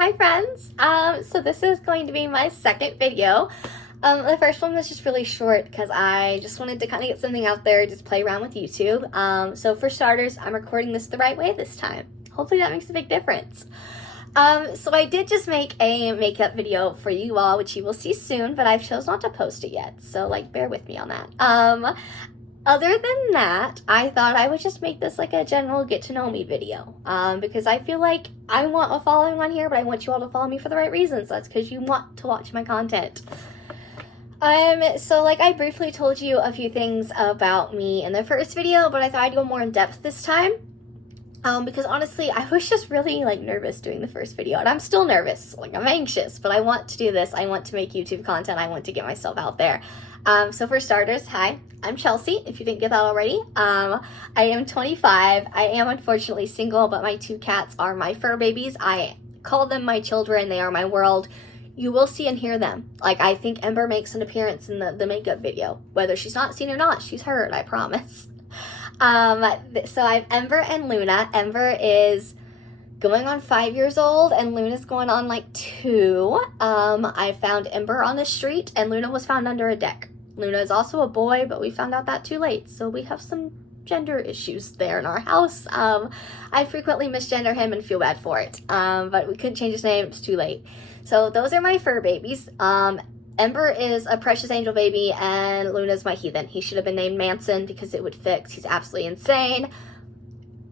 Hi friends! So this is going to be my second video. The first one was just really short because I just wanted to kind of get something out there, just play around with YouTube. So for starters, I'm recording this the right way this time. Hopefully that makes a big difference. So I did just make a makeup video for you all, which you will see soon, but I've chose not to post it yet, so like bear with me on that. Other than that, I thought I would just make this like a general get to know me video, because I feel like I want a following on here, but I want you all to follow me for the right reasons. That's because you want to watch my content. So like I briefly told you a few things about me in the first video, but I thought I'd go more in depth this time. Because honestly, I was just really like nervous doing the first video, and I'm still nervous, like I'm anxious, but I want to do this. I want to make YouTube content. I want to get myself out there. So for starters, hi, I'm Chelsea, if you didn't get that already. I am 25. I am unfortunately single, but my two cats are my fur babies. I call them my children. They are my world. You will see and hear them. Like, I think Ember makes an appearance in the makeup video. Whether she's not seen or not, she's heard, I promise. So I have Ember and Luna. Ember is going on 5 years old, and Luna's going on like 2. I found Ember on the street, and Luna was found under a deck. Luna is also a boy, but we found out that too late, so we have some gender issues there in our house. I frequently misgender him and feel bad for it, but we couldn't change his name, it's too late. So those are my fur babies. Ember is a precious angel baby, and Luna's my heathen. He should have been named Manson because it would fit. He's absolutely insane.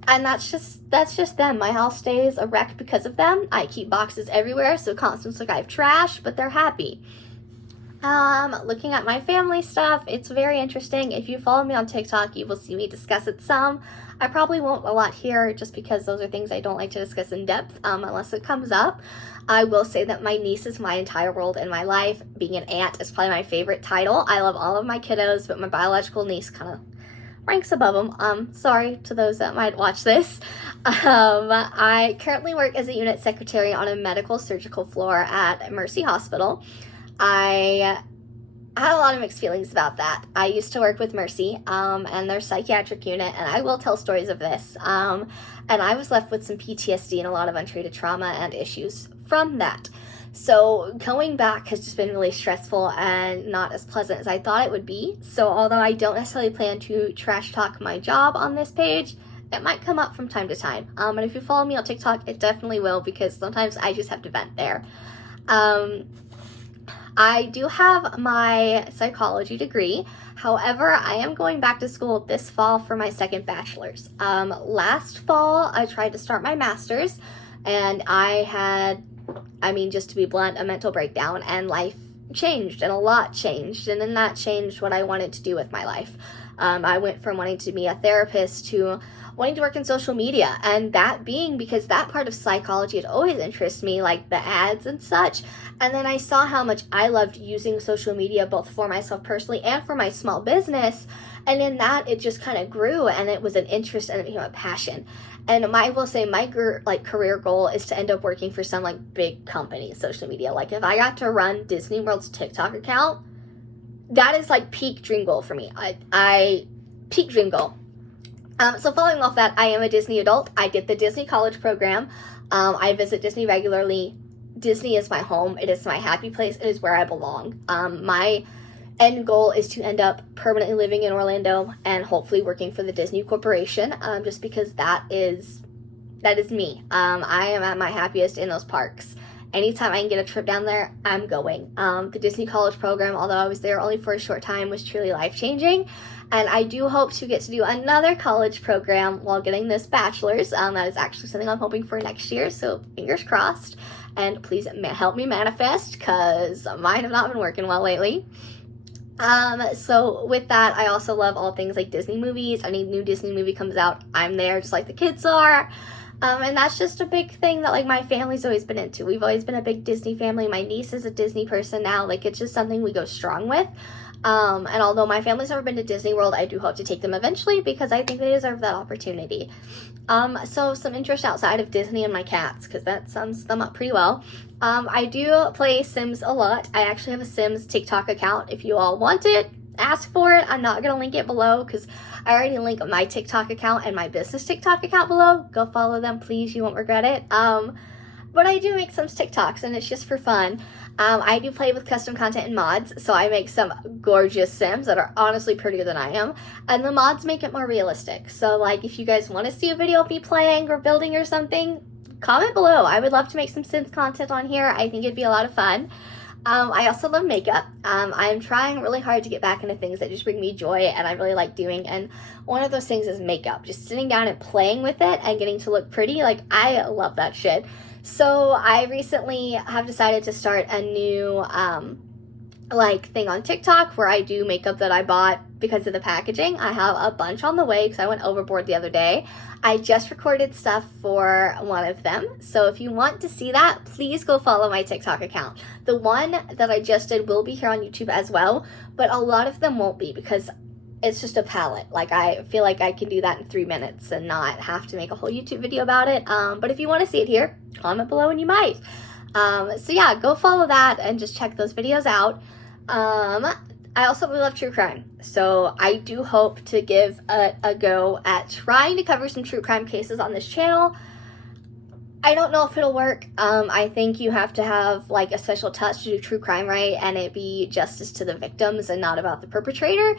And that's just them. My house stays a wreck because of them. I keep boxes everywhere, so constantly like I have trash, but they're happy. Looking at my family stuff, it's very interesting. If you follow me on TikTok, you will see me discuss it some. I probably won't a lot here just because those are things I don't like to discuss in depth, unless it comes up. I will say that my niece is my entire world in my life. Being an aunt is probably my favorite title. I love all of my kiddos, but my biological niece kind of ranks above them. Sorry to those that might watch this. I currently work as a unit secretary on a medical surgical floor at Mercy Hospital. I had a lot of mixed feelings about that. I used to work with Mercy and their psychiatric unit, and I will tell stories of this. And I was left with some PTSD and a lot of untreated trauma and issues from that. So going back has just been really stressful and not as pleasant as I thought it would be. So although I don't necessarily plan to trash talk my job on this page, it might come up from time to time. And if you follow me on TikTok, it definitely will, because sometimes I just have to vent there. I do have my psychology degree. However, I am going back to school this fall for my second bachelor's. Last fall, I tried to start my master's, and I had, just to be blunt, a mental breakdown, and life changed, and a lot changed, and then that changed what I wanted to do with my life. I went from wanting to be a therapist to wanting to work in social media, and that being because that part of psychology had always interested me, like the ads and such. And then I saw how much I loved using social media, both for myself personally and for my small business, and in that it just kind of grew, and it was an interest and it became a passion. And I will say my career goal is to end up working for some like big company, social media. Like if I got to run Disney World's TikTok account, that is like peak dream goal for me. I peak dream goal. So following off that, I am a Disney adult. I did the Disney College program. I visit Disney regularly. Disney is my home. It is my happy place. It is where I belong. My end goal is to end up permanently living in Orlando and hopefully working for the Disney Corporation, just because that is me. I am at my happiest in those parks. Anytime I can get a trip down there, I'm going. The Disney College program, although I was there only for a short time, was truly life-changing. And I do hope to get to do another college program while getting this bachelor's. That is actually something I'm hoping for next year, so fingers crossed. And please help me manifest, because mine have not been working well lately. So with that, I also love all things like Disney movies. Any new Disney movie comes out, I'm there just like the kids are. And that's just a big thing that like my family's always been into. We've always been a big Disney family. My niece is a Disney person now. Like, it's just something we go strong with. And although my family's never been to Disney World, I do hope to take them eventually because I think they deserve that opportunity. So some interest outside of Disney and my cats, because that sums them up pretty well. I do play Sims a lot. I actually have a Sims TikTok account. If you all want it, ask for it. I'm not going to link it below because I already link my TikTok account and my business TikTok account below. Go follow them, please. You won't regret it. but I do make some TikToks, and it's just for fun. I do play with custom content and mods, so I make some gorgeous Sims that are honestly prettier than I am, and the mods make it more realistic. So, like, if you guys want to see a video of me playing or building or something, comment below. I would love to make some Sims content on here. I think it'd be a lot of fun. I also love makeup. I'm trying really hard to get back into things that just bring me joy and I really like doing, and one of those things is makeup. Just sitting down and playing with it and getting to look pretty, like, I love that shit. So I recently have decided to start a new thing on TikTok where I do makeup that I bought because of the packaging. I have a bunch on the way because I went overboard the other day. I just recorded stuff for one of them. So if you want to see that, please go follow my TikTok account. The one that I just did will be here on YouTube as well, but a lot of them won't be because it's just a palette. Like, I feel like I can do that in 3 minutes and not have to make a whole YouTube video about it. But if you want to see it here, comment below and you might. So yeah, go follow that and just check those videos out. I also really love true crime, so I do hope to give a go at trying to cover some true crime cases on this channel. I don't know if it'll work. I think you have to have, like, a special touch to do true crime right, and it be justice to the victims and not about the perpetrator.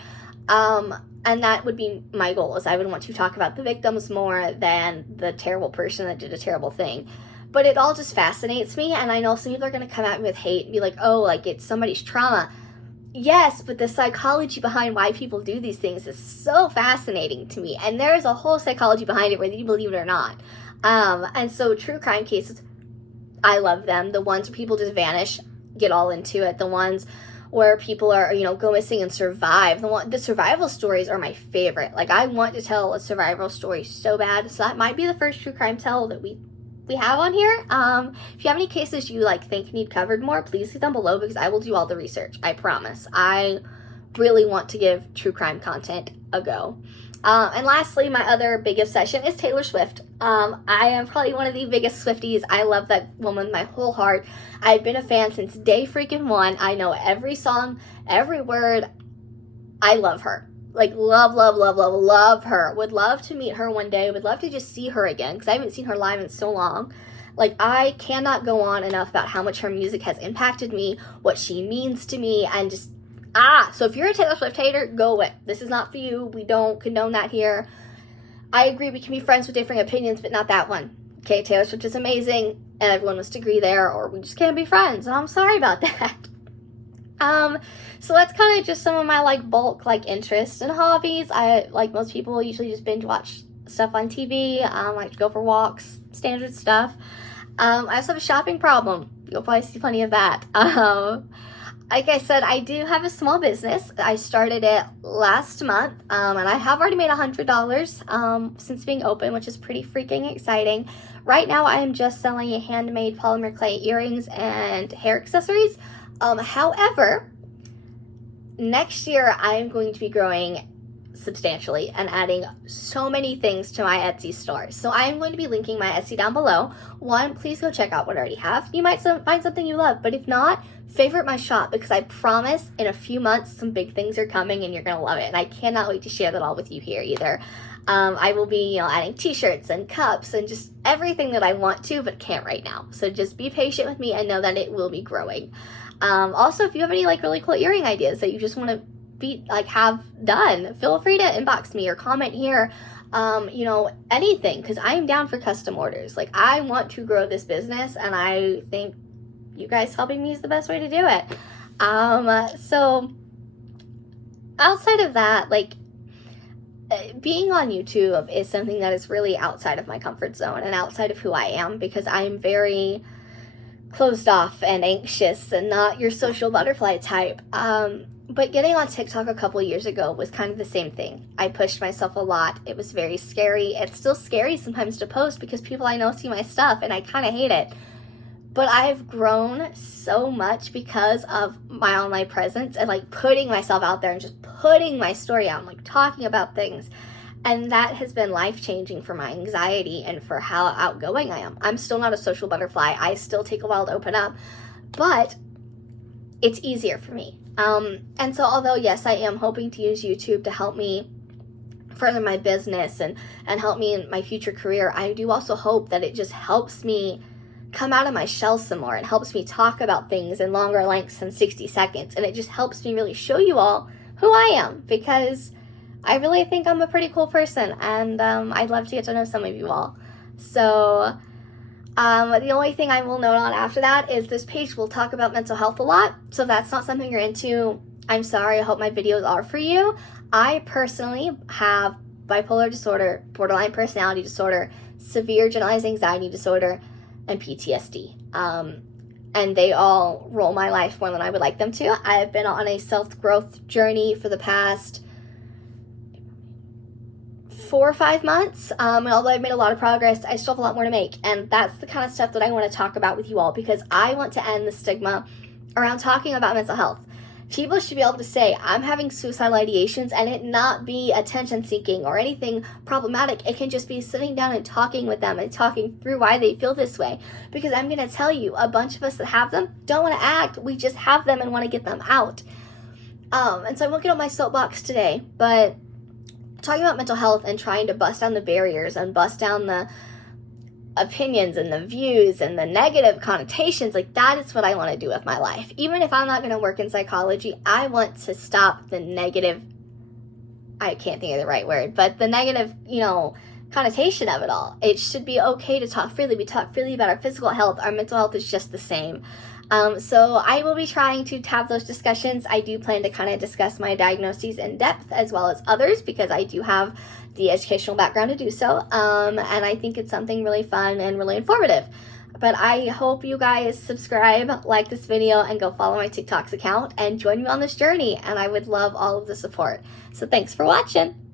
And that would be my goal, is I would want to talk about the victims more than the terrible person that did a terrible thing. But it all just fascinates me, and I know some people are going to come at me with hate and be like, oh, like, it's somebody's trauma. Yes, but the psychology behind why people do these things is so fascinating to me, and there is a whole psychology behind it whether you believe it or not. And so true crime cases, I love them. The ones where people just vanish, get all into it. The ones where people are, go missing and survive. The survival stories are my favorite. Like, I want to tell a survival story so bad, so that might be the first true crime tell that we have on here. If you have any cases you think need covered more, please leave them below because I will do all the research. I promise. I really want to give true crime content a go. And lastly, my other big obsession is Taylor Swift. I am probably one of the biggest Swifties. I love that woman with my whole heart. I've been a fan since day freaking one. I know every song, every word. I love her. Like, love her. Would love to meet her one day. Would love to just see her again because I haven't seen her live in so long. Like, I cannot go on enough about how much her music has impacted me, what she means to me, and just, so if you're a Taylor Swift hater, go away. This is not for you. We don't condone that here. I agree we can be friends with different opinions, but not that one. Okay, Taylor Swift is amazing, and everyone must agree there, or we just can't be friends, and I'm sorry about that. So that's kind of just some of my, bulk, interests and hobbies. I, like most people, usually just binge watch stuff on TV, like to go for walks, standard stuff. I also have a shopping problem. You'll probably see plenty of that. Like I said, I do have a small business. I started it last month, and I have already made $100 since being open, which is pretty freaking exciting. Right now, I am just selling handmade polymer clay earrings and hair accessories. However, next year I am going to be growing substantially and adding so many things to my Etsy store. So I am going to be linking my Etsy down below. One, please go check out what I already have. You might find something you love, but if not, favorite my shop because I promise in a few months some big things are coming and you're going to love it. And I cannot wait to share that all with you here either. I will be, adding t-shirts and cups and just everything that I want to, but can't right now. So just be patient with me and know that it will be growing. Also, if you have any really cool earring ideas that you just want to have done, feel free to inbox me or comment here. Anything, because I am down for custom orders. I want to grow this business, and I think you guys helping me is the best way to do it. So outside of that, being on YouTube is something that is really outside of my comfort zone and outside of who I am, because I'm very closed off and anxious and not your social butterfly type. But getting on TikTok a couple years ago was kind of the same thing. I pushed myself a lot. It was very scary. It's still scary sometimes to post because people I know see my stuff and I kind of hate it. But I've grown so much because of my online presence and putting myself out there and just putting my story out and talking about things. And that has been life-changing for my anxiety and for how outgoing I am. I'm still not a social butterfly. I still take a while to open up, but it's easier for me. And so although, yes, I am hoping to use YouTube to help me further my business and help me in my future career, I do also hope that it just helps me come out of my shell some more. It helps me talk about things in longer lengths than 60 seconds. And it just helps me really show you all who I am, because I really think I'm a pretty cool person, and I'd love to get to know some of you all. So the only thing I will note on after that is this page will talk about mental health a lot. So if that's not something you're into, I'm sorry. I hope my videos are for you. I personally have bipolar disorder, borderline personality disorder, severe generalized anxiety disorder, and PTSD. And they all roll my life more than I would like them to. I've been on a self-growth journey for the past 4 or 5 months, and although I've made a lot of progress, I still have a lot more to make, and that's the kind of stuff that I want to talk about with you all, because I want to end the stigma around talking about mental health. People should be able to say, I'm having suicidal ideations, and it not be attention-seeking or anything problematic. It can just be sitting down and talking with them and talking through why they feel this way, because I'm going to tell you, a bunch of us that have them don't want to act. We just have them and want to get them out. And so I won't get on my soapbox today, but talking about mental health and trying to bust down the barriers and bust down the opinions and the views and the negative connotations, like, that is what I want to do with my life. Even if I'm not going to work in psychology, I want to stop the negative, I can't think of the right word, but the negative, connotation of it all. It should be okay to talk freely. We talk freely about our physical health. Our mental health is just the same. So I will be trying to have those discussions. I do plan to kind of discuss my diagnoses in depth as well as others, because I do have the educational background to do so. And I think it's something really fun and really informative. But I hope you guys subscribe, like this video, and go follow my TikTok's account and join me on this journey. And I would love all of the support. So thanks for watching.